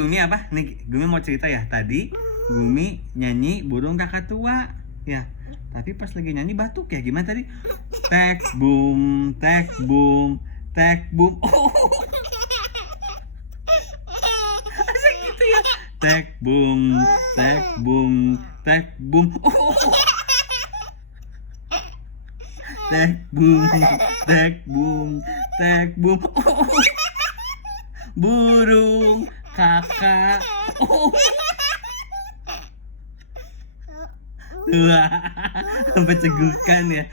Gumi apa? Nih, Gumi mau cerita ya. Tadi Gumi nyanyi burung kakak tua. Ya, tapi pas lagi nyanyi batuk ya. Gimana tadi? Tek boom, tek boom, tek boom. Oh, asik gitu ya. Tek boom, tek boom, tek boom. Oh, tek boom, tek boom, tek boom. Oh, burung kakak. Oh, wah, sampai cegukan ya.